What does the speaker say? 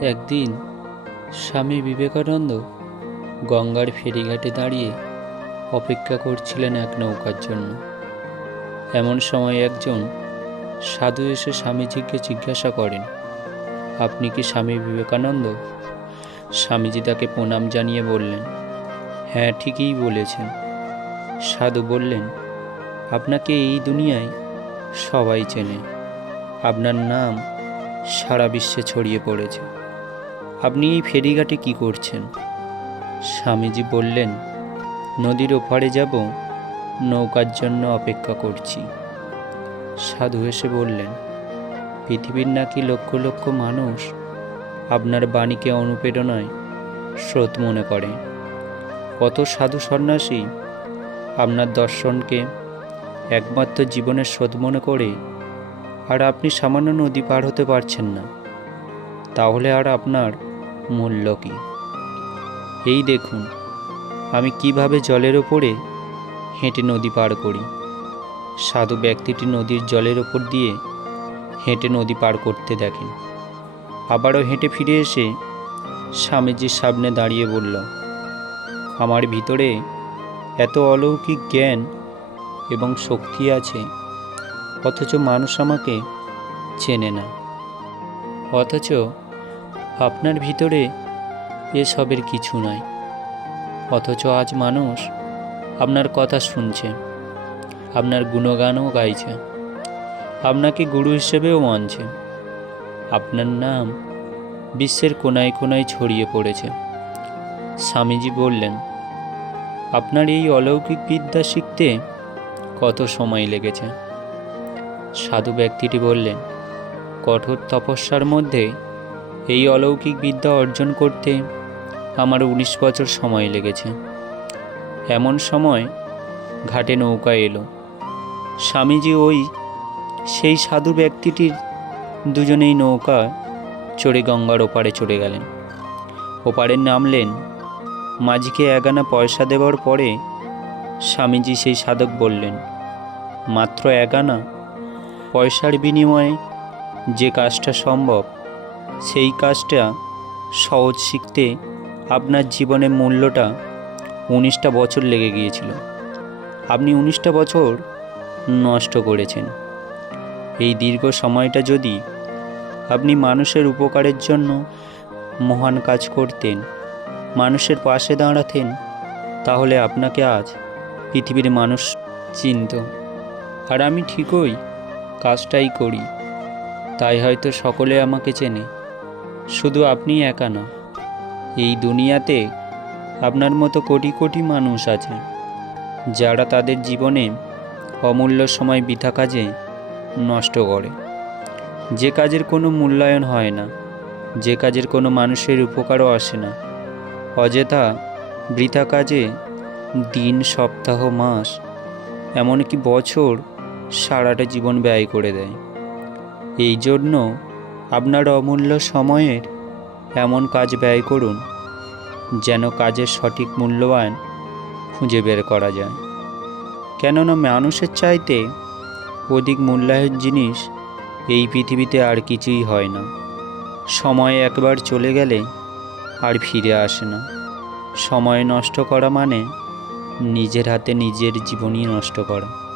একদিন স্বামী বিবেকানন্দ গঙ্গার ফেরিঘাটে দাঁড়িয়ে অপেক্ষা করছিলেন এক নৌকার জন্য। এমন সময় একজন সাধু এসে স্বামীজিকে জিজ্ঞাসা করেন, আপনি কি স্বামী বিবেকানন্দ? স্বামীজি তাকে প্রণাম জানিয়ে বললেন হ্যাঁ ঠিকই বলেছেন। সাধু বললেন, আপনাকে এই দুনিয়ায় সবাই চেনে। আপনার নাম সারা বিশ্বে ছড়িয়ে পড়েছে। আপনি এই ফেরিঘাটে কি করছেন? স্বামীজি বললেন, নদীর ওপারে যাব, নৌকার জন্য অপেক্ষা করছি। সাধু এসে বললেন, পৃথিবীর নাকি লক্ষ লক্ষ মানুষ আপনার বাণীকে অনুপ্রেরণায় স্রোত মনে করে। কত সাধু সন্ন্যাসী আপনার দর্শনকে একমাত্র জীবনের স্রোত মনে করে আর আপনি সামান্য নদী পার হতে পারছেন না। তাহলে আর আপনার মূল্য কী? এই দেখুন, আমি কীভাবে জলের ওপরে হেঁটে নদী পার করি। সাধু ব্যক্তিটি নদীর জলের ওপর দিয়ে হেঁটে নদী পার করতে দেখেন। আবারও হেঁটে ফিরে এসে স্বামীজির সামনে দাঁড়িয়ে বলল, আমার ভিতরে এত অলৌকিক জ্ঞান এবং শক্তি আছে, অথচ মানুষ আমাকে চেনে না। অথচ আপনার ভিতরে এসবের কিছু নাই। অথচ আজ মানুষ আপনার কথা শুনছে, আপনার গুণগানও গাইছে, আপনাকে গুরু হিসেবেও মানছে। আপনার নাম বিশ্বের কোনায় কোনায় ছড়িয়ে পড়েছে। স্বামীজি বললেন, আপনার এই অলৌকিক বিদ্যা শিখতে কত সময় লেগেছে? সাধু ব্যক্তিটি বললেন, কঠোর তপস্যার মধ্যে এই অলৌকিক বিদ্যা অর্জন করতে আমার উনিশ বছর সময় লেগেছে। এমন সময় ঘাটে নৌকা এলো। স্বামীজি ওই সেই সাধু ব্যক্তিটির দুজনেই নৌকা চড়ে গঙ্গার ওপারে চড়ে গেলেন। ওপারে নামলেন, মাঝিকে এগানা পয়সা দেওয়ার পরে স্বামীজি সেই সাধক বললেন, মাত্র এগানা পয়সার বিনিময়ে যে কাজটা সম্ভব সেই কাজটা সহজ শিখতে আপনার জীবনের মূল্যটা উনিশটা বছর লেগে গিয়েছিল। আপনি উনিশটা বছর নষ্ট করেছেন। এই দীর্ঘ সময়টা যদি আপনি মানুষের উপকারের জন্য মহান কাজ করতেন, মানুষের পাশে দাঁড়াতেন, তাহলে আপনাকে আজ পৃথিবীর মানুষ চিনত। আর আমি ঠিকই কাজটাই করি। তাই হয়তো সকলে আমাকে চেনে। শুধু আপনি একা না, এই দুনিয়াতে আপনার মতো কোটি কোটি মানুষ আছে, যারা তাদের জীবনে অমূল্য সময় বৃথা কাজে নষ্ট করে। যে কাজের কোনো মূল্যায়ন হয় না, যে কাজের কোনো মানুষের উপকারও আসে না। অযথা বৃথা কাজে দিন, সপ্তাহ, মাস, এমনকি বছর সারাটা জীবন ব্যয় করে দেয়। এই জন্য আপনার অমূল্য সময়ের এমন কাজ ব্যয় করুন, যেন কাজের সঠিক মূল্যবান খুঁজে বের করা যায়। কেননা মানুষের চাইতে অধিক মূল্যায়ন জিনিস এই পৃথিবীতে আর কিছুই হয় না। সময় একবার চলে গেলে আর ফিরে আসে না। সময় নষ্ট করা মানে নিজের হাতে নিজের জীবনই নষ্ট করা।